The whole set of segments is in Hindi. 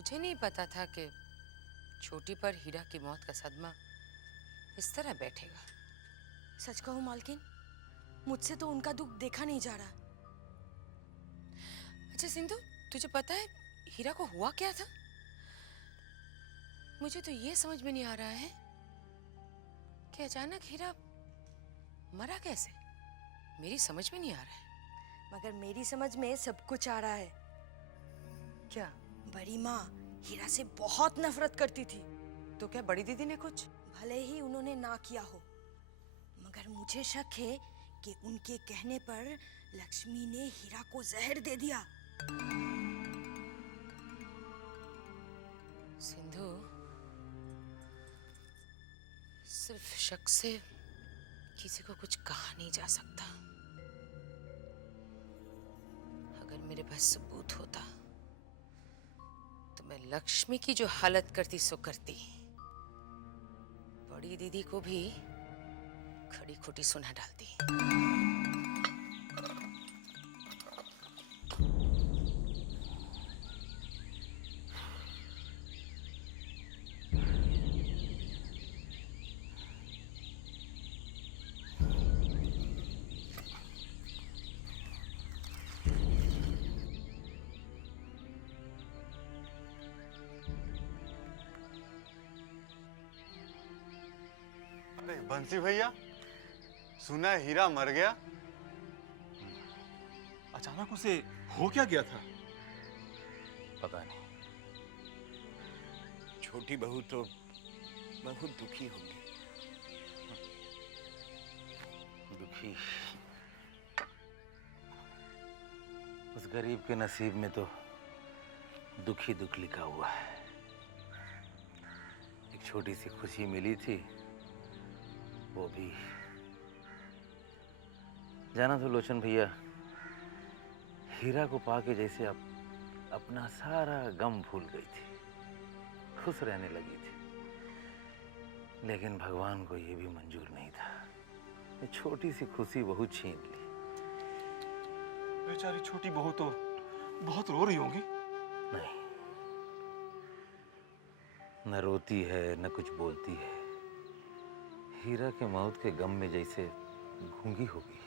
मुझे नहीं पता था कि छोटी पर हीरा की मौत का सदमा इस तरह बैठेगा। सच कहूं मालकिन, मुझसे तो उनका दुख देखा नहीं जा रहा। अच्छा सिंधु, तुझे पता है हीरा को हुआ क्या था? मुझे तो ये समझ में नहीं आ रहा है कि अचानक हीरा मरा कैसे। मेरी समझ में नहीं आ रहा है। मगर मेरी समझ में सब कुछ आ रहा है। क्या? बड़ी माँ हीरा से बहुत नफरत करती थी। तो क्या बड़ी दीदी ने कुछ? भले ही उन्होंने ना किया हो, मगर मुझे शक है कि उनके कहने पर लक्ष्मी ने हीरा को जहर दे दिया। सिंधु, सिर्फ शक से किसी को कुछ कहा नहीं जा सकता। अगर मेरे पास सबूत होता तो मैं लक्ष्मी की जो हालत करती सो करती। बड़ी दीदी को भी खड़ी खोटी सुना डालती। अरे बंसी भैया, सुना है हीरा मर गया। अचानक उसे हो क्या गया था? पता नहीं। छोटी बहू तो बहुत दुखी होगी। दुखी? उस गरीब के नसीब में तो दुख ही दुख लिखा हुआ है। एक छोटी सी खुशी मिली थी, वो भी जाना तो लोचन भैया, हीरा को पाके जैसे अपना सारा गम भूल गई थी, खुश रहने लगी थी। लेकिन भगवान को ये भी मंजूर नहीं था। ये छोटी सी खुशी बहुत छीन ली। बेचारी छोटी बहू तो बहुत रो रही होंगी। नहीं, न रोती है न कुछ बोलती है। हीरा के मौत के गम में जैसे गूंगी हो गई।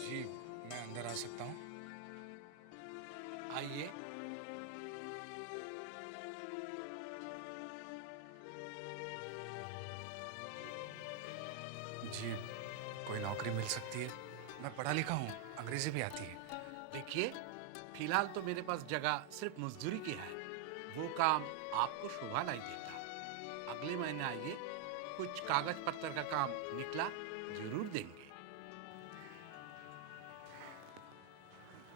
जी, मैं अंदर आ सकता हूँ? आइए। जी, कोई नौकरी मिल सकती है? मैं पढ़ा लिखा हूँ, अंग्रेजी भी आती है। देखिए, फिलहाल तो मेरे पास जगह सिर्फ मजदूरी की है। वो काम आपको शोभा नहीं देता। अगले महीने आइए, कुछ कागज पत्र का काम निकला जरूर देंगे।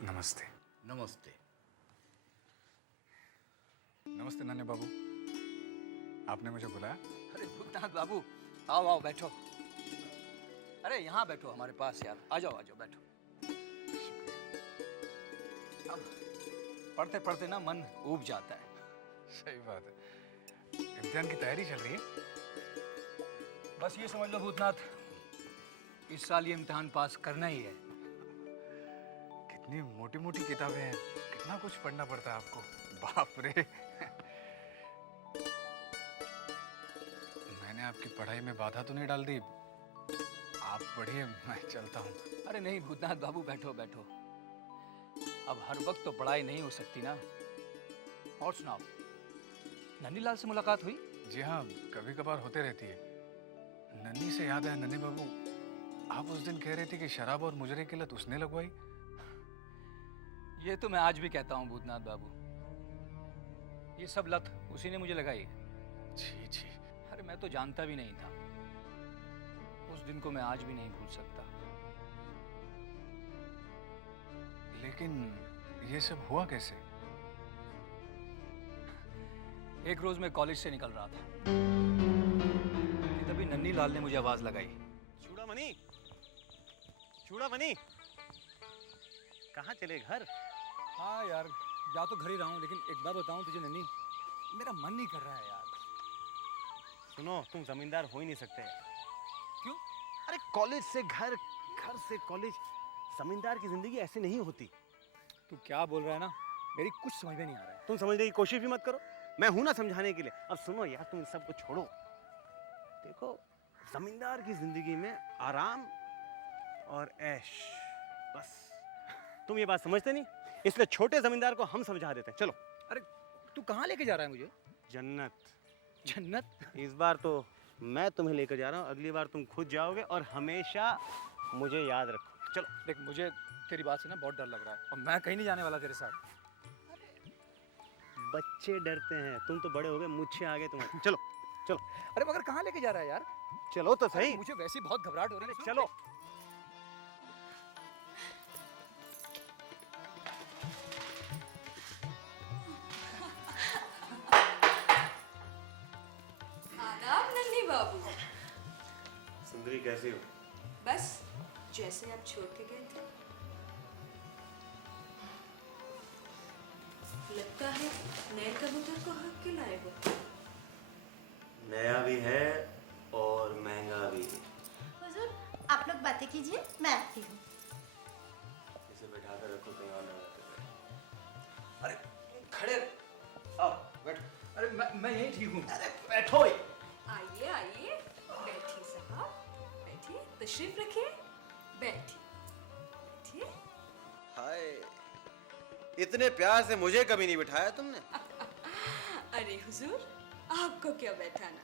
नमस्ते। नमस्ते। नमस्ते नन्हे बाबू, आपने मुझे बुलाया? अरे भूतनाथ बाबू, आओ आओ बैठो। अरे यहाँ बैठो हमारे पास यार, आ जाओ बैठो। अब पढ़ते पढ़ते ना मन ऊब जाता है। सही बात है। इम्तिहान की तैयारी चल रही है? बस ये समझ लो भूतनाथ, इस साल ये इम्तिहान पास करना ही है। कितनी मोटी मोटी किताबें हैं, कितना कुछ पढ़ना पड़ता है आपको। बाप रे। मैंने आपकी पढ़ाई में बाधा तो नहीं डाल दी? आप पढ़िए, मैं चलता हूँ। अरे नहीं भूतनाथ बाबू, बैठो बैठो। अब हर वक्त तो पढ़ाई नहीं हो सकती ना। और सुनाओ, नन्हीलाल से मुलाकात हुई? जी हाँ, कभी कभार होते रहती है। नन्ही से याद है नन्हे बाबू, आप उस दिन कह रहे थे कि शराब और मुजरे की लत उसने लगवाई। ये तो मैं आज भी कहता हूँ भूतनाथ बाबू, ये सब लत उसी ने मुझे लगाई। जी जी। अरे मैं तो जानता भी नहीं था। उस दिन को मैं आज भी नहीं भूल सकता। लेकिन ये सब हुआ कैसे? एक रोज मैं कॉलेज से निकल रहा था कि तभी नन्हीलाल ने मुझे आवाज लगाई। चूड़ामणि, चूड़ामणि, कहाँ चले, घर? हाँ यार, जा तो घर ही रहा हूँ, लेकिन एक बात बताऊँ तुझे नन्ही, मेरा मन नहीं कर रहा है यार। सुनो, तुम जमींदार हो ही नहीं सकते। क्यों? अरे कॉलेज से घर, घर से कॉलेज, जमींदार की जिंदगी ऐसे नहीं होती। तू क्या बोल रहा है ना, मेरी कुछ समझ में नहीं आ रहा है। तुम समझने की कोशिश भी मत करो, मैं हूं ना समझाने के लिए। अब सुनो यार, तुम इन सब को छोड़ो। देखो, जमींदार की जिंदगी में आराम और ऐश, बस। तुम ये बात समझते नहीं, इसलिए छोटे जमींदार को हम समझा देते हैं। चलो। अरे तू कहाँ लेके जा रहा है मुझे? जन्नत। जन्नत? इस बार तो मैं तुम्हें लेकर जा रहा हूँ, अगली बार तुम खुद जाओगे और हमेशा मुझे याद रखो। चलो। देख, मुझे तेरी बात से ना बहुत डर लग रहा है, और मैं कहीं नहीं जाने वाला तेरे साथ। बच्चे डरते हैं, तुम तो बड़े हो गए, मुझसे आगे तुम्हारे। चलो चलो। अरे मगर कहाँ लेके जा रहा है यार? चलो तो सही। मुझे वैसे ही बहुत घबराहट हो रही है। चलो। आदाब नन्ही बाबू। सुंदरी, कैसी हो? बस जैसे आप छोड़ के गए थे। लगता है नए कबूतर को हक के लाए हो। नया भी है और महंगा भी। हुजूर, आप लोग बातें कीजिए, मैं आती हूँ। इसे बैठा कर रखो, कहीं और न जाते। अरे खड़े आओ, बैठो। अरे मैं यही ठीक हूँ। अरे बैठो। आइए आइए, बैठिए साहब, बैठिए, तशरीफ रखिए, बैठिए बैठिए। हाय, इतने प्यार से मुझे कभी नहीं बिठाया तुमने। अरे हुजूर, आपको क्या बैठाना,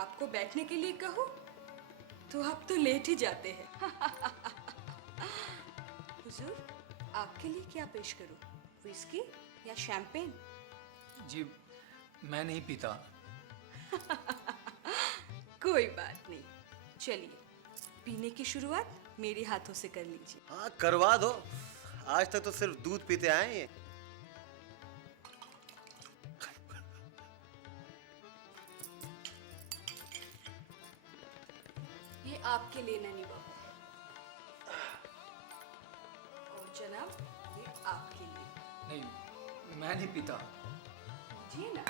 आपको बैठने के लिए कहूँ तो आप तो लेट ही जाते हैं। हुजूर, आपके लिए क्या पेश करूँ, विस्की या शैंपेन? जी, मैं नहीं पीता। कोई बात नहीं, चलिए पीने की शुरुआत मेरे हाथों से कर लीजिए। हाँ, करवा दो। आज तक तो सिर्फ दूध पीते आए ये। ये आपके लिए नन्ही बाबू, और जनाब ये आपके लिए। नहीं, मैं नहीं पीता। जी ना।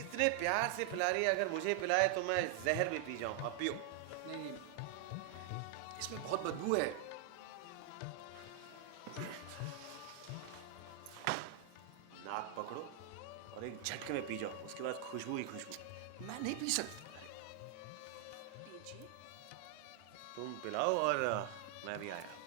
इतने प्यार से पिला रही है, अगर मुझे पिलाए तो मैं जहर भी पी जाऊं। अब पियो। नहीं, इसमें बहुत बदबू है। नाक पकड़ो और एक झटके में पी जाओ, उसके बाद खुशबू ही खुशबू। मैं नहीं पी सकता। पीजिए। तुम पिलाओ और मैं भी आया।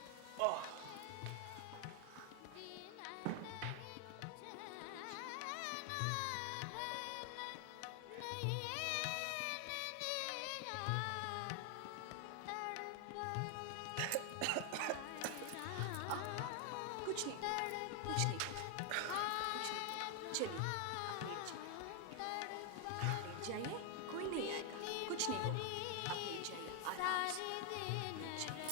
कुछ नहीं, कुछ नहीं, कुछ नहीं। चलिए आप लेट जाइए, आप लेट जाइए, कोई नहीं आएगा, कुछ नहीं होगा। आप लेट जाइए आराम से। लेट जाइए।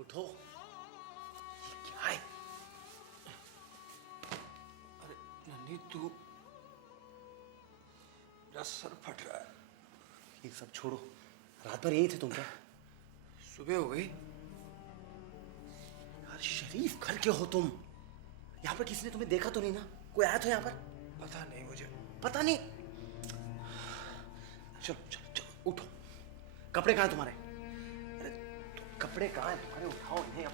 उठो। ये क्या है? अरे नन्ही, तू, मेरा सर फट रहा है। ये सब छोड़ो, रात भर यहीं थे तुम क्या? सुबह हो गई। यार शरीफ घर के हो तुम। यहाँ पर किसी ने तुम्हें देखा तो नहीं ना? कोई आया था यहाँ पर? पता नहीं मुझे। पता नहीं। चलो चलो चलो, उठो। कपड़े कहाँ हैं तुम्हारे? अरे कपड़े कहाँ हैं तुम्हारे? उठाओ इन्हें, अब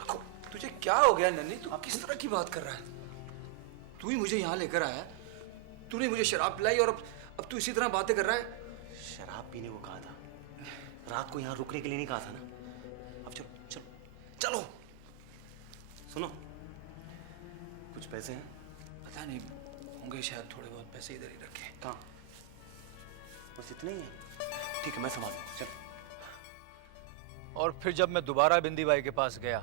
रखो। तुझे क्या हो गया नन्ही? तू किस तरह की बात कर रहा है? तू ही मुझे यहाँ लेकर आया, तूने मुझे शराब पिलाई और अब तू इसी तरह बातें कर रहा है। शराब पीने को कहा था, रात को यहाँ रुकने के लिए नहीं कहा था ना? अब चलो चलो चलो। सुनो, कुछ पैसे हैं? पता नहीं होंगे शायद, थोड़े बहुत पैसे इधर ही रखे। कहाँ? बस इतने ही है? ठीक है, मैं संभाल लूंगा, चल। और फिर जब मैं दोबारा बिंदी बाई के पास गया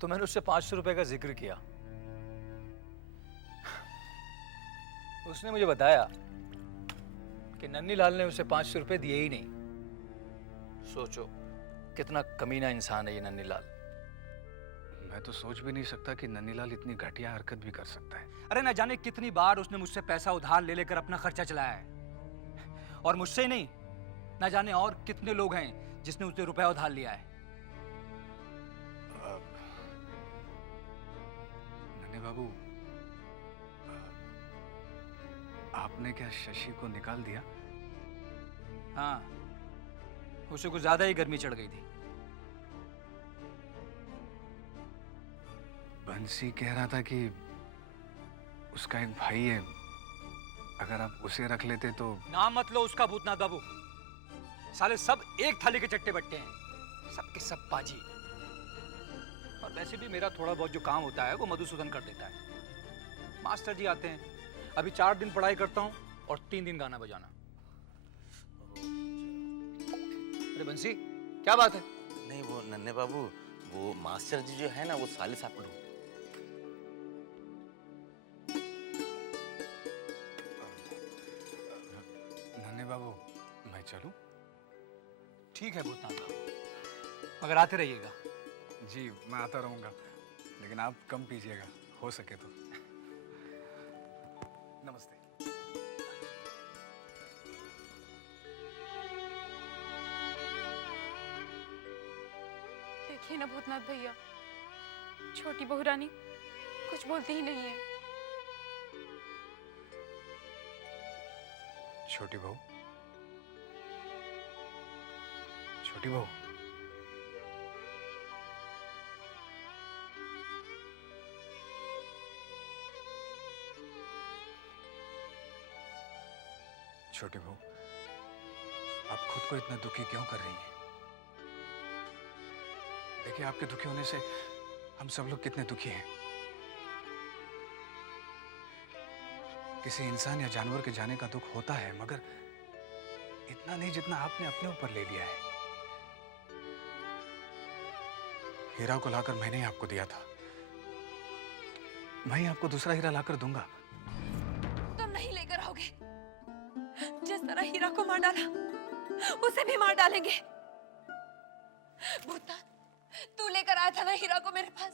तो मैंने उससे 500 रुपए का जिक्र किया। उसने मुझे बताया कि नन्नी लाल ने उसे 500 रुपए दिए ही नहीं। सोचो कितना कमीना इंसान है ये नन्नी लाल। मैं तो सोच भी नहीं सकता कि नन्नीलाल इतनी घटिया हरकत भी कर सकता है। अरे न जाने कितनी बार उसने मुझसे पैसा उधार ले लेकर अपना खर्चा चलाया है, और मुझसे ही नहीं, न जाने और कितने लोग हैं जिसने उससे रुपया उधार लिया है। नन्हे बाबू, आपने क्या शशि को निकाल दिया? हाँ, उसे कुछ ज्यादा ही गर्मी चढ़ गई थी। बंसी कह रहा था कि उसका एक भाई है, अगर आप उसे रख लेते तो। नाम मत लो उसका भूतनाथ बाबू। साले सब एक थाली के चट्टे बट्टे हैं, सबके सब पाजी। और वैसे भी मेरा थोड़ा बहुत जो काम होता है वो मधुसूदन कर देता है। मास्टर जी आते हैं, अभी 4 दिन पढ़ाई करता हूँ और 3 दिन गाना बजाना। अरे बंसी, क्या बात है? नहीं वो नन्हे बाबू, वो मास्टर जी जो है ना, वो साले साहब को ढूंढ। नन्हे बाबू, मैं चलूं? ठीक है भूतनाथ बाबू, मगर आते रहिएगा। जी, मैं आता रहूंगा, लेकिन आप कम पीजिएगा, हो सके तो। नमस्ते। देखिए ना भूतनाथ भैया, छोटी बहू रानी कुछ बोलती ही नहीं है। छोटी बहू, छोटी बहू, छोटी बहू, आप खुद को इतना दुखी क्यों कर रही हैं? देखिए, आपके दुखी होने से हम सब लोग कितने दुखी हैं। किसी इंसान या जानवर के जाने का दुख होता है, मगर इतना नहीं जितना आपने अपने ऊपर ले लिया है। हीरा को लाकर मैंने ही आपको दिया था, मैं ही आपको दूसरा हीरा लाकर दूंगा। तुम नहीं लेकर आओगे। जिस तरह हीरा को मार डाला, उसे भी मार डालेंगे। भूतनाथ, तू लेकर आया था ना हीरा को मेरे पास,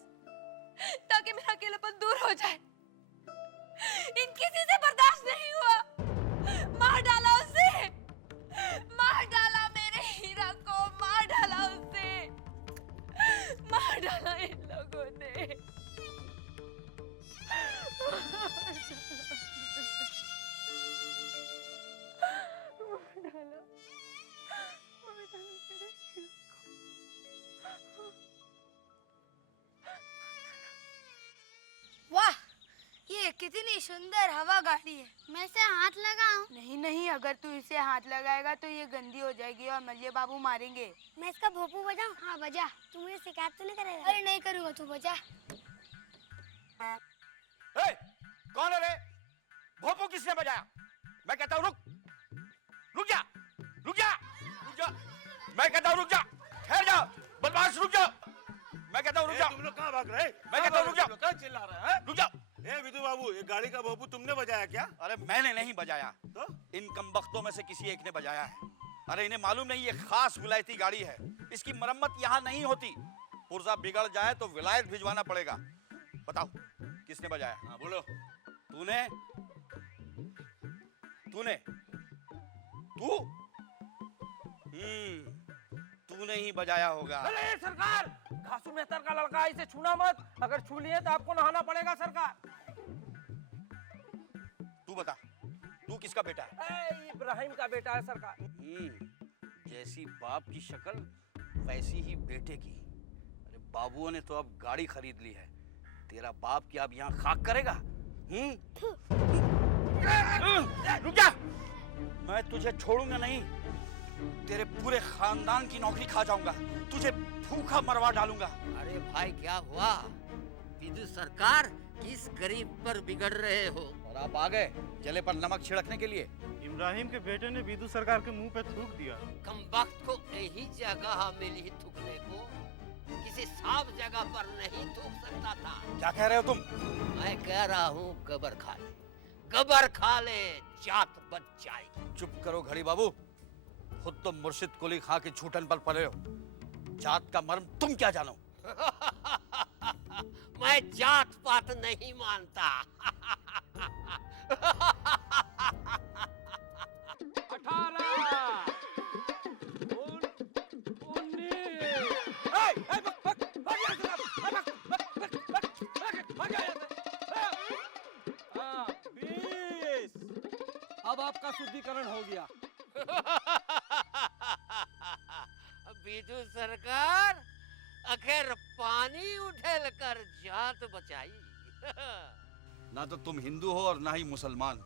ताकि मेरा अकेलापन दूर हो जाए। इन किसी से बर्दाश्त नहीं हुआ, मार डाला उसे, मार डाला मेरे हीरा को, मार डाला उसे, मार डाला इन लोगों ने। वाह, ये कितनी सुंदर हवा गाड़ी है। मैं इसे हाथ लगाऊं? नहीं नहीं, अगर तू इसे हाथ लगाएगा तो ये गंदी हो जाएगी और मल्लिया बाबू मारेंगे। मैं इसका भोपू बजाऊं? हाँ बजा। तू मुझे शिकायत तो नहीं करेगा? अरे नहीं करूँगा, तू बजा। कौन है रे? भोपू किसने बजाया? मैं कहता हूँ रुक, रुक जा, रुक जा, रुक जा। मैं कहता हूँ रुक जा, ठहर जा, बदमाश रुक जा। मैं कहता हूँ रुक जा। तुम लोग कहाँ भाग रहे? मैं कहता हूँ रुक जा, कहाँ चिल्ला रहा है? रुक जा। ए विधु बाबू, ये गाड़ी का भोपू तुमने बजाया क्या? अरे मैंने नहीं बजाया, तो इन कमबख्तों में से किसी एक ने बजाया है। अरे इन्हें मालूम नहीं ये खास विलायती गाड़ी है, इसकी मरम्मत यहाँ नहीं होती। पुर्जा बिगड़ जाए तो विलायत भिजवाना पड़ेगा। बताओ किसने बजाया? हाँ बोलो। तूने? तूने? तू? तूने ही बजाया होगा। अरे सरकार, घासू मेहतर का लड़का है, इसे छूना मत। अगर छू लिए तो आपको नहाना पड़ेगा सरकार। तू बता, तू किसका बेटा है? इब्राहिम का बेटा है सरकार। जैसी बाप की शक्ल वैसी ही बेटे की। अरे बाबुओं ने तो अब गाड़ी खरीद ली है, तेरा बाप क्या अब यहाँ खाक करेगा? रुक जा, मैं तुझे छोड़ूंगा नहीं। तेरे पूरे खानदान की नौकरी खा जाऊंगा, तुझे भूखा मरवा डालूंगा। अरे भाई क्या हुआ? विधु सरकार किस गरीब पर बिगड़ रहे हो? और आप आ गए जले पर नमक छिड़कने के लिए। इब्राहिम के बेटे ने विदु सरकार के मुंह पे थूक दिया। कम वक्त को यही जगह मिली थूकने को, किसी साफ जगह पर नहीं थूक सकता था। क्या कह रहे हो तुम? मैं कह रहा हूँ कबर खा ले, कबर खा ले, जात बच जाएगी। चुप करो घड़ी बाबू, खुद तो मुर्शिद कुली खां के छूटन पर पड़े हो। जात का मर्म तुम क्या जानो? मैं जात पात नहीं मानता। 20 अब आपका शुद्धिकरण हो गया। विदु सरकार आखिर पानी उठेल कर जात बचाई। ना तो तुम हिंदू हो और ना ही मुसलमान।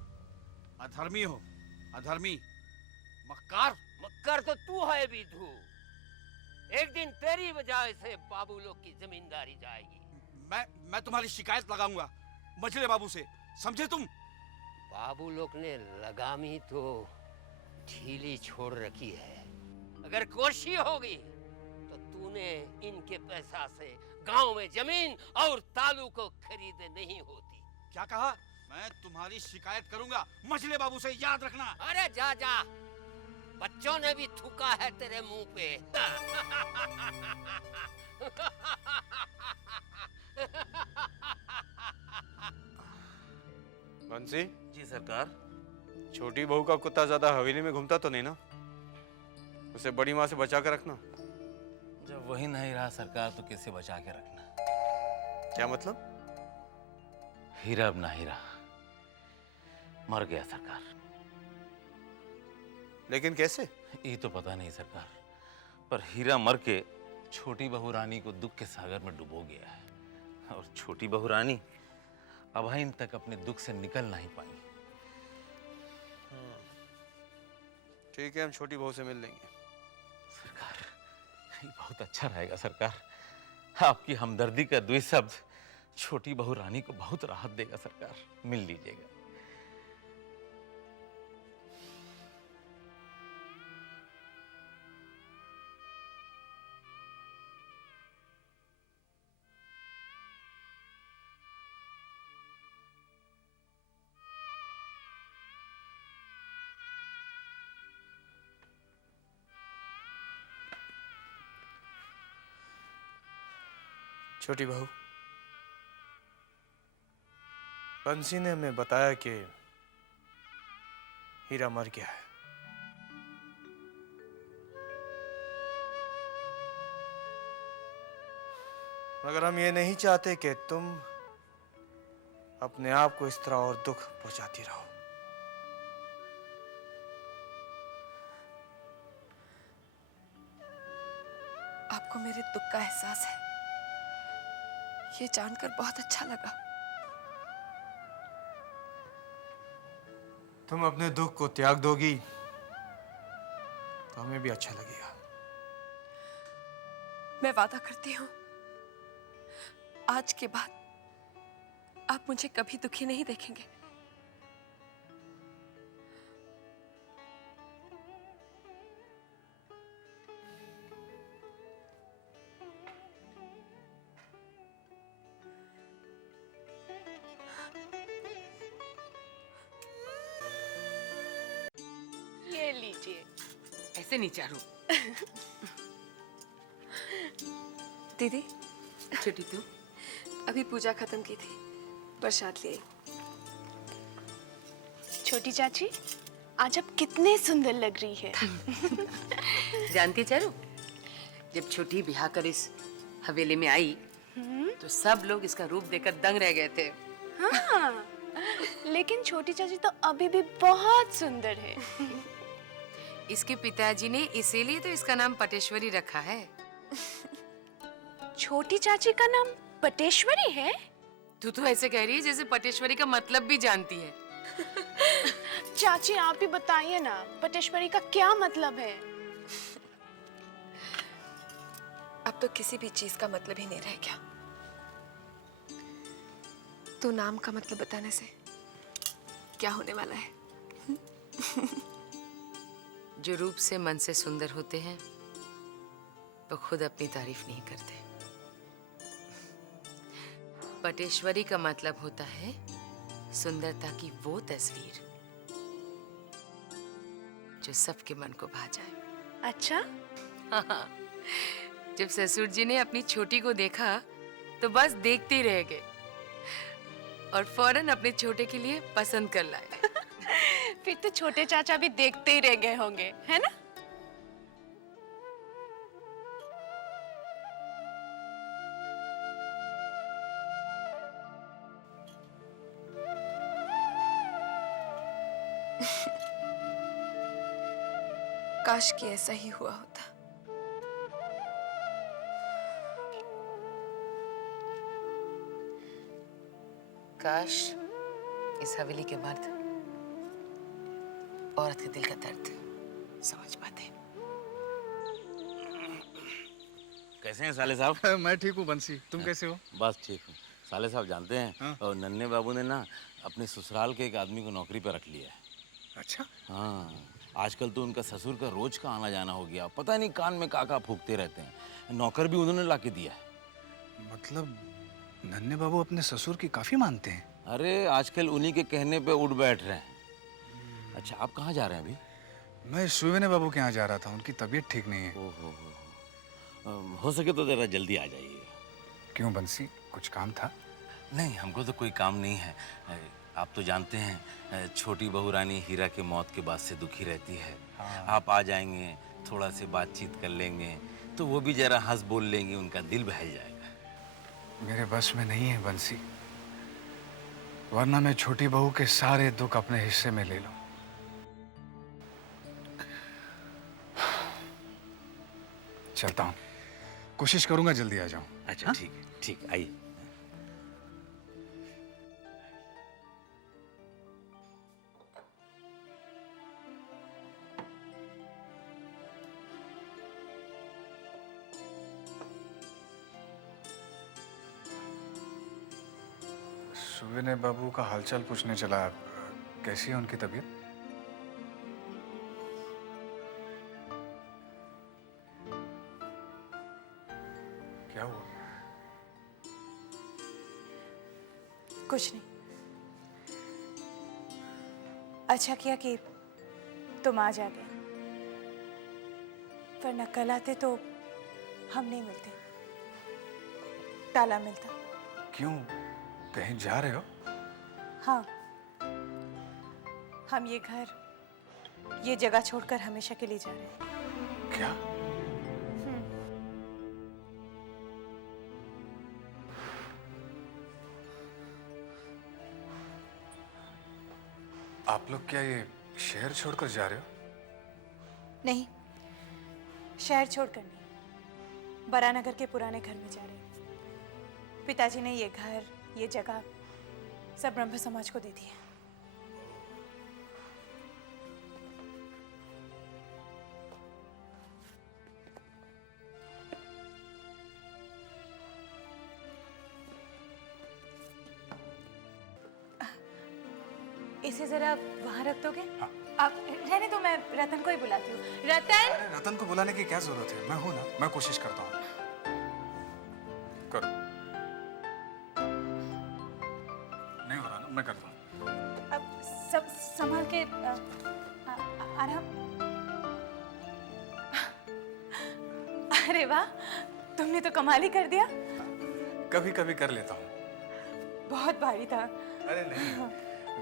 अधर्मी हो, अधर्मी, मक्कार। मक्कार तो तू है विदु। एक दिन तेरी वजह से बाबू लोग की जमींदारी जाएगी। मैं तुम्हारी शिकायत लगाऊंगा मछली बाबू से, समझे तुम? बाबू लोग ने लगामी तो ढीली छोड़ रखी है। अगर कोशिश होगी तो तूने इनके पैसा से गांव में जमीन और तालू को खरीदे नहीं होती। क्या कहा? मैं तुम्हारी शिकायत करूंगा मछली बाबू से, याद रखना। अरे जा जा, बच्चों ने भी थूका है तेरे मुंह पे। बंसी जी सरकार। छोटी बहू का कुत्ता ज्यादा हवेली में घूमता तो नहीं ना? उसे बड़ी माँ से बचा कर रखना। जब वही नहीं रहा सरकार तो किसे बचा के रखना? क्या मतलब? हीरा अब नहीं रहा, मर गया सरकार। लेकिन कैसे? ये तो पता नहीं सरकार, पर हीरा मर के छोटी बहू रानी को दुख के सागर में डुबो गया है और छोटी बहू रानी अभाइन तक अपने दुख से निकल नहीं पाई। ठीक है, हम छोटी बहू से मिल लेंगे। सरकार, ये बहुत अच्छा रहेगा सरकार। आपकी हमदर्दी का 2 शब्द छोटी बहू रानी को बहुत राहत देगा सरकार। मिल लीजिएगा। छोटी बहू, बंसी ने हमें बताया कि हीरा मर गया है। मगर हम ये नहीं चाहते कि तुम अपने आप को इस तरह और दुख पहुंचाती रहो। आपको मेरे दुख का एहसास है, ये जानकर बहुत अच्छा लगा। तुम अपने दुख को त्याग दोगी तो हमें भी अच्छा लगेगा। मैं वादा करती हूँ, आज के बाद आप मुझे कभी दुखी नहीं देखेंगे। ये लीजिए। ऐसे नहीं चारू। दीदी, छोटी तू अभी पूजा खत्म की थी, प्रसाद ले आई। छोटी चाची, आज आप कितने सुंदर लग रही है। जानती चारू, जब छोटी ब्याह कर इस हवेली में आई तो सब लोग इसका रूप देखकर दंग रह गए थे। हाँ, लेकिन छोटी चाची तो अभी भी बहुत सुंदर है। इसके पिताजी ने इसीलिए तो इसका नाम पटेश्वरी रखा है। छोटी चाची का नाम पटेश्वरी है? तू तो ऐसे कह रही है जैसे पटेश्वरी का मतलब भी जानती है। चाची आप ही बताइए ना, पटेश्वरी का क्या मतलब है? अब तो किसी भी चीज का मतलब ही नहीं रह गया। तो नाम का मतलब बताने से क्या होने वाला है? जो रूप से मन से सुंदर होते हैं वो खुद अपनी तारीफ नहीं करते। पटेश्वरी का मतलब होता है सुंदरता की वो तस्वीर जो सबके मन को भा जाए। अच्छा? हाँ। जब ससुर जी ने अपनी छोटी को देखा तो बस देखते ही रह गए और फौरन अपने छोटे के लिए पसंद कर लाए। फिर तो छोटे चाचा भी देखते ही रह गए होंगे, है ना? काश कि ऐसा ही हुआ होता। काश इस हवेली के मर्द औरत के दिल का दर्द समझ पाते। कैसे हैं साले साहब? मैं ठीक हूँ बंसी, तुम कैसे हो? बस ठीक हूँ। साले साहब जानते हैं और नन्हे बाबू ने ना अपने ससुराल के एक आदमी को नौकरी पर रख लिया है। अच्छा? हाँ, आजकल तो उनका ससुर का रोज का आना जाना हो गया। पता नहीं कान में काका फूकते रहते हैं। नौकर भी उन्होंने लाके दिया है। मतलब नन्हे बाबू अपने ससुर की काफी मानते हैं। अरे आजकल उन्हीं के कहने पे उठ बैठ रहे हैं। अच्छा, आप कहाँ जा रहे हैं अभी? मैं सुवेने बाबू के यहाँ जा रहा था, उनकी तबीयत ठीक नहीं है। हो सके तो जरा जल्दी आ जाइए। क्यों बंसी, कुछ काम था? नहीं, हमको तो कोई काम नहीं है। आप तो जानते हैं छोटी बहू रानी हीरा के मौत के बाद से दुखी रहती है। हाँ। आप आ जाएंगे, थोड़ा से बातचीत कर लेंगे तो वो भी जरा हंस बोल लेंगे, उनका दिल बहल जाएगा। मेरे बस में नहीं है बंसी, वरना मैं छोटी बहू के सारे दुख अपने हिस्से में ले लूं। चलता हूं, कोशिश करूंगा जल्दी आ जाऊं। अच्छा ठीक है, ठीक, आइए। सुवेने बाबू का हालचाल पूछने चला। कैसी है उनकी तबीयत? क्या हुआ? कुछ नहीं। अच्छा किया कि तुम आ जाते, वरना कल आते तो हम नहीं मिलते, ताला मिलता। क्यों, कहीं जा रहे हो? हाँ, हम ये घर, ये जगह छोड़कर हमेशा के लिए जा रहे हैं। क्या? आप लोग क्या ये शहर छोड़कर जा रहे हो? नहीं, शहर छोड़कर नहीं, बरानगर के पुराने घर में जा रहे हैं। पिताजी ने ये घर, ये जगह सब ब्रह्म समाज को दे दी है। इसे जरा वहां रख दोगे? हाँ। आप रहने दो, मैं रतन को ही बुलाती हूँ। रतन! अरे रतन को बुलाने की क्या जरूरत है, मैं हूं ना, मैं कोशिश करता हूँ। करो। नहीं हो रहा ना, मैं करता हूँ। अब सब संभाल के आराम। अरे वाह, तुमने तो कमाल ही कर दिया। कभी कभी कर लेता हूँ। बहुत भारी था। अरे नहीं,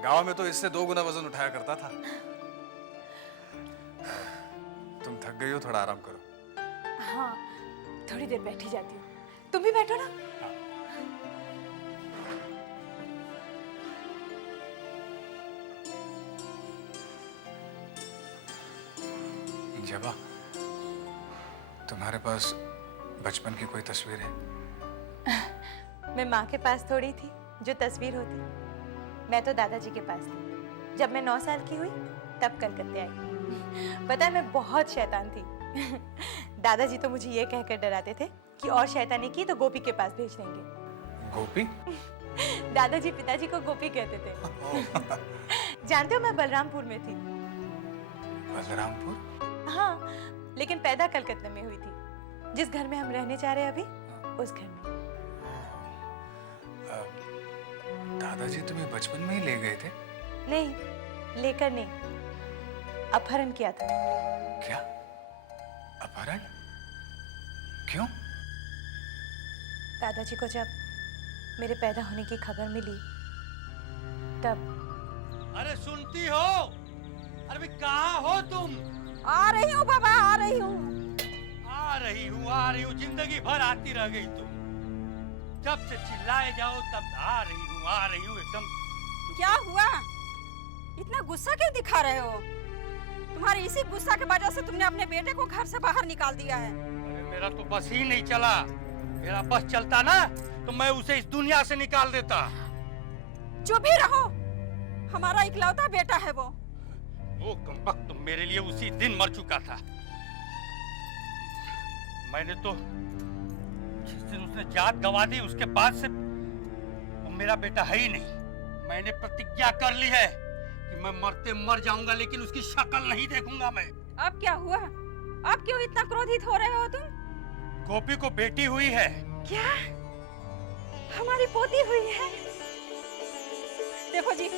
गांव में तो इससे 2 गुना वजन उठाया करता था। तुम थक गई हो, थोड़ा आराम करो। हाँ, थोड़ी देर बैठी जाती हूँ, तुम भी बैठो ना। जबा, तुम्हारे पास बचपन की कोई तस्वीर है? मैं माँ के पास थोड़ी थी जो तस्वीर होती, मैं तो दादाजी के पास थी। जब मैं 9 साल की हुई तब कलकत्ते आई। पता है, मैं बहुत शैतान थी। दादाजी तो मुझे ये कहकर डराते थे कि और शैतानी की तो गोपी के पास भेज देंगे। गोपी? दादाजी पिताजी को गोपी कहते थे। जानते हो मैं बलरामपुर में थी। बलरामपुर? हाँ, लेकिन पैदा कलकत्ता में हुई थी। जिस घर में हम रहने जा रहे हैं अभी, उस घर में। दादाजी तुम्हें बचपन में ही ले गए थे? नहीं, लेकर नहीं, अपहरण किया था। क्या? अपहरण? क्यों? दादाजी को जब मेरे पैदा होने की खबर मिली तब। अरे सुनती हो? अरे कहाँ हो तुम? आ रही हूँ बाबा, आ रही हूँ। आ रही हूँ, जिंदगी भर आती रह गई तुम। जब से चिल्लाए जाओ तब आ रही हूँ एकदम। क्या हुआ? इतना गुस्सा क्यों दिखा रहे हो? तुम्हारे इसी गुस्सा के वजह से तुमने अपने बेटे को घर से बाहर निकाल दिया है। अरे मेरा तो बस ही नहीं चला। मेरा बस चलता ना तो मैं उसे इस दुनिया से निकाल देता। चुप ही रहो, हमारा इकलौता बेटा है वो। कमबख्त तो मेरे लिए उसी दिन मर चुका था। मैंने तो जिस दिन उसने जात गवा दी उसके बाद से वो मेरा बेटा है ही नहीं। मैंने प्रतिज्ञा कर ली है कि मैं मरते मर जाऊंगा लेकिन उसकी शक्ल नहीं देखूंगा मैं। अब क्या हुआ? अब क्यों इतना क्रोधित हो रहे हो तुम? गोपी को बेटी हुई है। क्या? हमारी पोती हुई है? देखो जी,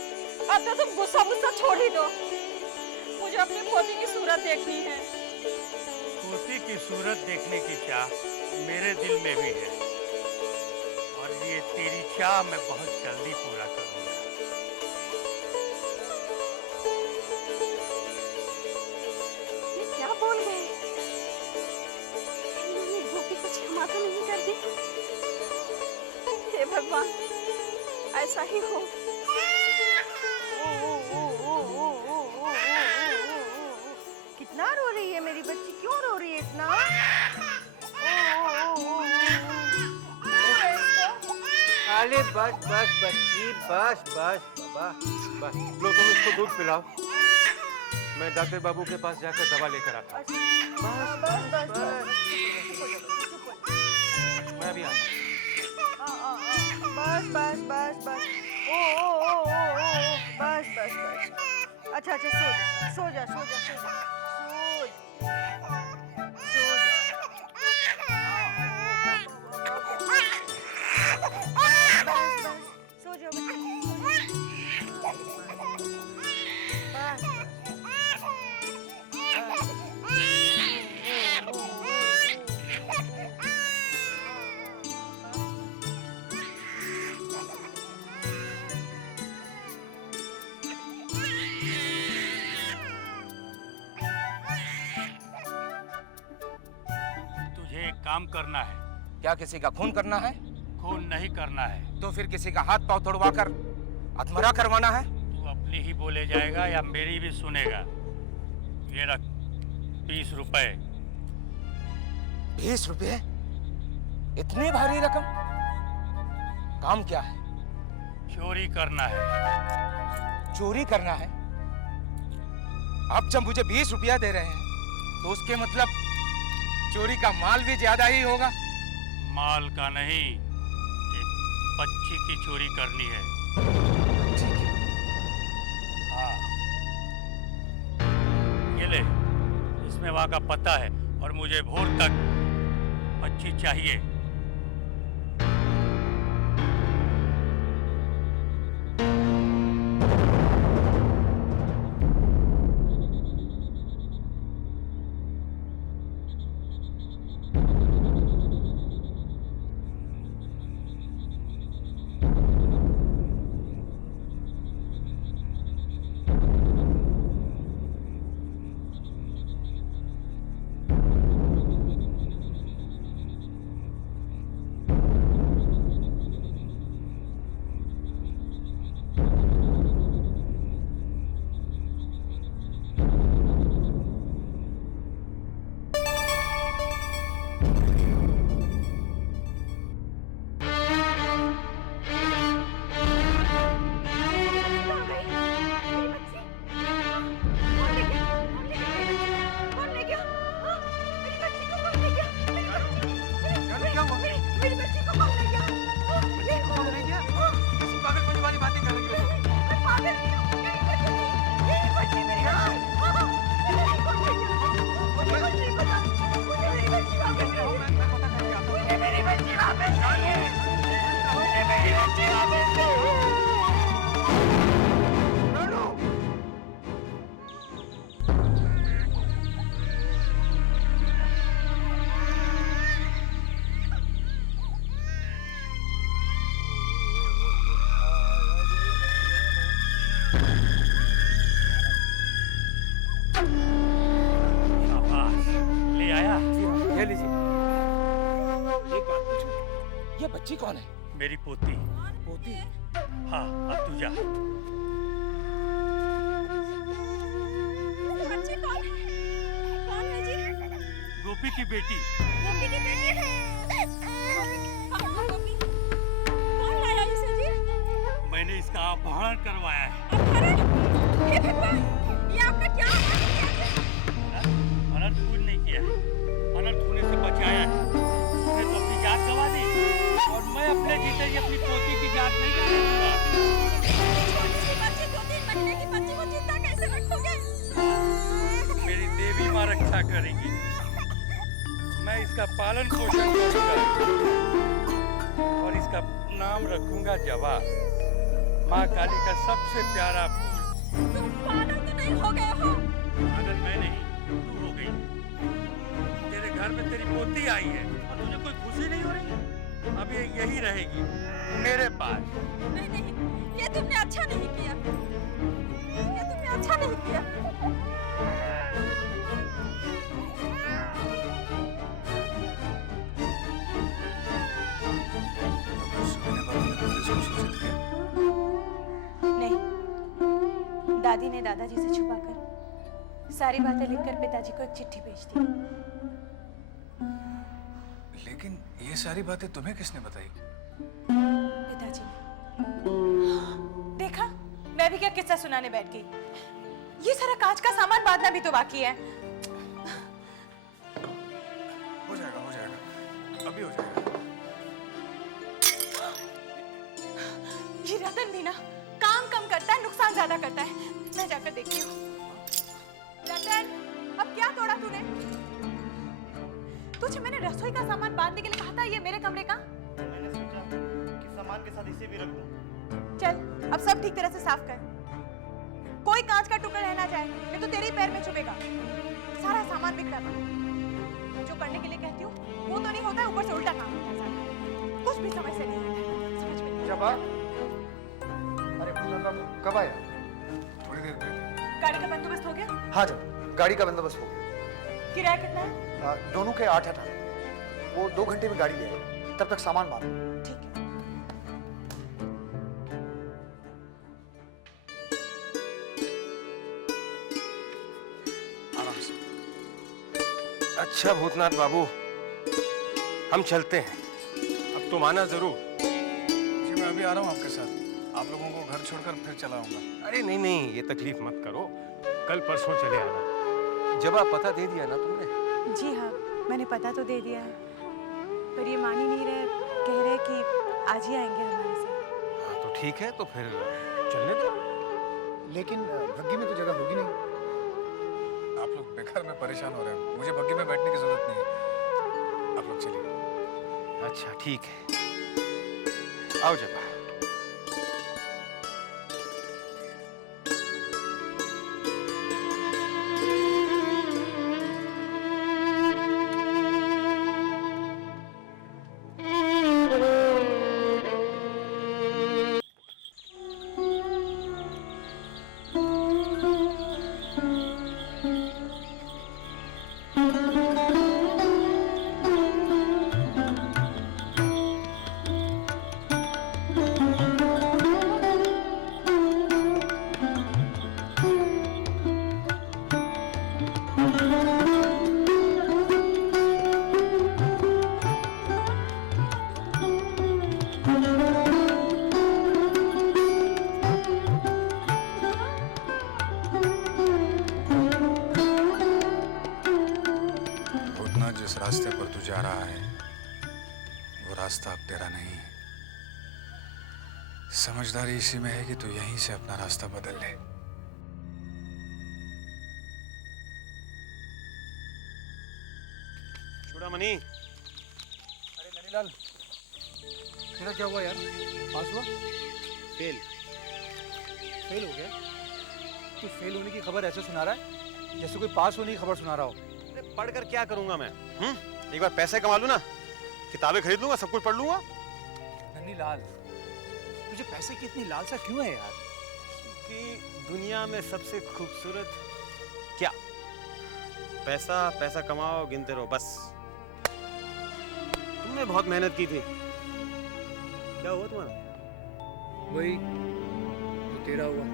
अब तो तुम गुस्सा छोड़ ही दो। मुझे अपनी पोती की सूरत देखनी है। पोती की सूरत देखने की चाह मेरे दिल में भी है और ये तेरी चाह मैं बहुत जल्दी पूरा करूंगा। ये क्या बोल गए? इन्होंने गोपी को क्षमा तो नहीं कर दी? हे भगवान, ऐसा ही हो। कितना रो रही है मेरी बच्ची, क्यों रो रही है इतना? अरे बस बस बच्ची, बस बस बाबा, बस लो तुम इसको दूध पिलाओ। मैं डॉक्टर बाबू के पास जाकर दवा लेकर आता हूँ। बस बस बस मैं अभी आता हूँ। बस बस बस बस ओ बस बस बस। अच्छा सो जा। सो जाओ तुझे एक काम करना है। क्या किसी का खून करना है? खून नहीं करना है। तो फिर किसी का हाथ पांव तोड़वा कर अधमरा करवाना है? तू अपनी ही बोले जाएगा या मेरी भी सुनेगा? ये रख 20 रुपए। 20 रुपए? इतनी भारी रकम? काम क्या है? चोरी करना है। चोरी करना है? आप जब मुझे 20 रुपया दे रहे हैं तो उसके मतलब चोरी का माल भी ज्यादा ही होगा। माल का नहीं, एक बच्ची की चोरी करनी है। हाँ, ये ले, इसमें वहां का पता है और मुझे भोर तक बच्ची चाहिए। बच्ची कौन है? मेरी पोती। पोती? हाँ, अब तू जा। बच्ची कौन है? कौन है जी? गोपी की बेटी। गोपी की बेटी है। गोपी कौन लाया इसे जी? मैंने इसका अपहरण करवाया है। हे भगवान, ये आपने क्या अनर्थ कुछ नहीं किया है, अनर्थ होने से बचाया है। उसने तो अपनी जान गंवा दी और मैं अपने जीते ही अपनी पोती की जान नहीं गंवा दूंगा। छोटी सी बच्ची 2-3 महीने की बच्ची को जिंदा कैसे रखोगे? मेरी देवी माँ रक्षा करेंगी। मैं इसका पालन पोषण करूंगा और इसका नाम रखूंगा जवाब, माँ काली का सबसे प्यारा फूल। तुम पागल तो नहीं हो गए हो? पागल मैं नहीं, तू हो गई। तेरे घर में तेरी पोती आई है और तुझे कोई खुशी नहीं हो रही है? अब ये यही रहेगी मेरे पास। नहीं नहीं, ये तुमने अच्छा नहीं किया। ये तुमने अच्छा नहीं किया। नहीं, दादी ने दादाजी से छुपाकर सारी बातें लिखकर पिताजी को एक चिट्ठी भेज दी। लेकिन ये सारी बातें तुम्हें किसने बताई? पिताजी ने। देखा, मैं भी क्या किस्सा सुनाने बैठ गई। ये सारा कांच का सामान बांधना भी तो बाकी है। हो जाएगा, अभी हो जाएगा। ये रतन भी ना काम कम करता है, नुकसान ज्यादा करता है। मैं जाकर देखती हूँ। रतन, अब क्या तोड़ा तूने? तुझे मैंने रसोई का सामान बांधने के लिए कहा था, ये मेरे कमरे का। मैंने सोचा कि सामान के साथ इसे भी रख दूं। चल, अब सब ठीक तरह से साफ कर। कोई कांच का टुकड़ा रह ना जाए, नहीं तो तेरे ही पैर में चुभेगा। सारा सामान बिखरा पड़ा। जो करने के लिए कहती हूँ वो तो नहीं होता, ऊपर से उल्टा काम होता है। कुछ भी समय से नहीं होता, समझ में नहीं जबा, अरे भूलन बाबू कब आया? थोड़ी देर पहले। गाड़ी का बंदोबस्त हो गया? हाँ जब गाड़ी का बंदोबस्त हो गया। किराया कितना है? दोनों के 8 8। वो 2 घंटे में गाड़ी ले आएगा, तब तक सामान बांध। ठीक है। आराम से। अच्छा भूतनाथ बाबू, हम चलते हैं। अब तुम आना जरूर। जी मैं अभी आ रहा हूँ आपके साथ। आप लोगों को घर छोड़कर फिर चला आऊंगा। अरे नहीं नहीं, ये तकलीफ मत करो, कल परसों चले आना। जब आप पता दे दिया ना तुमने? जी हाँ, मैंने पता तो दे दिया है, पर ये मान ही नहीं रहे, कह रहे कि आज ही आएंगे हमारे साथ। हाँ तो ठीक है, तो फिर चलने दो। लेकिन बग्गी में तो जगह होगी नहीं। आप लोग बेकार में परेशान हो रहे हैं, मुझे बग्गी में बैठने की जरूरत नहीं है। आप लोग चलिए। अच्छा ठीक है, आओ जब। जिस रास्ते पर तू जा रहा है वो रास्ता अब तेरा नहीं है। समझदारी इसी में है कि तू यहीं से अपना रास्ता बदल ले। चूड़ामणि। अरे ननीलाल, तेरा क्या हुआ यार? पास हुआ? फेल। फेल हो गया? तू फेल होने की खबर ऐसे सुना रहा है जैसे कोई पास होने की खबर सुना रहा हो। पढ़कर क्या करूंगा मैं? एक बार पैसे कमा लूं ना, किताबें खरीद लूंगा, सब कुछ पढ़ लूंगा। ननीलाल, तुझे पैसे की इतनी लालसा क्यों है यार? कि दुनिया में सबसे खूबसूरत क्या? पैसा, पैसा कमाओ, गिनते रहो, बस। तुमने बहुत मेहनत की थी, क्या हुआ तुम्हारा? वही जो तेरा हुआ।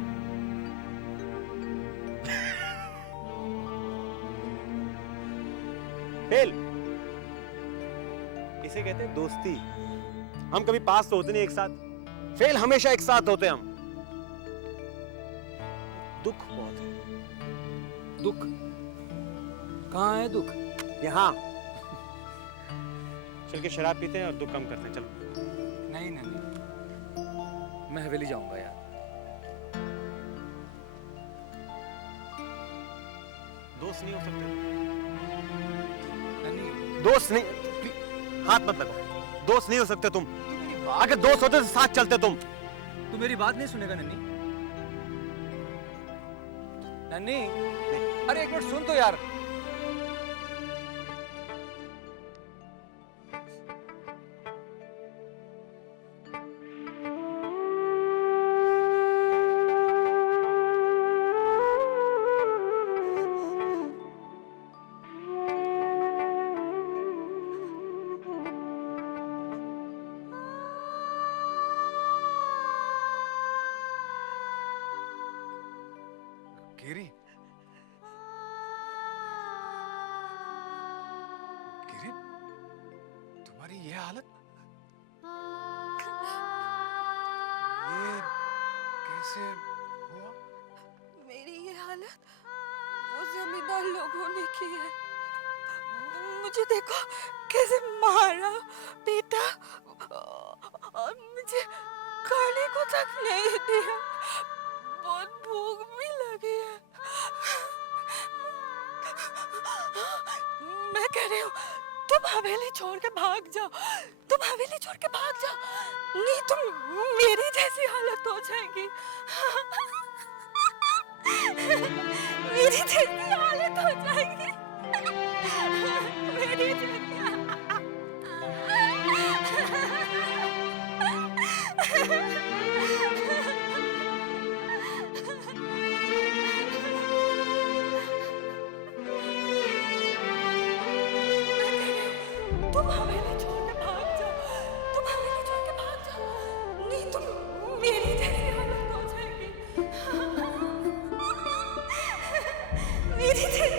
फेल, इसे कहते हैं दोस्ती। हम कभी पास तो होते नहीं एक साथ, फेल हमेशा एक साथ होते हैं हम। दुख बहुत है। दुख? कहाँ है दुख? यहाँ। चल के शराब पीते हैं और दुख कम करते हैं, चलो। नहीं नहीं, मैं हवेली जाऊंगा यार। दोस्त नहीं हो सकते? दोस्त नहीं, हाथ मत लगाओ। दोस्त नहीं हो सकते तुम। अगर दोस्त होते तो साथ चलते तुम। तू मेरी बात नहीं सुनेगा नन्नी? नन्नी, अरे एक मिनट सुन तो यार। गिरी, गिरी, तुम्हारी ये हालत, ये कैसे हुआ? मेरी ये हालत वो जमींदार लोगों ने की है। मुझे देखो कैसे मारा, पीटा और मुझे खाने को तक नहीं दिया। बहुत भूख भी लगी है। मैं कह रही हूँ तुम हवेली छोड़ के भाग जाओ, तुम हवेली छोड़ के भाग जाओ, नहीं तुम मेरी जैसी हालत हो जाएगी। मेरी जैसी हालत हो जाएगी। मेरी जैसी तुम हवेली छोड़ के भाग जाओ, तुम हवेली छोड़ के भाग जाओ, नहीं तुम मेरी जैसी हालत हो जाएगी। मेरी जैसी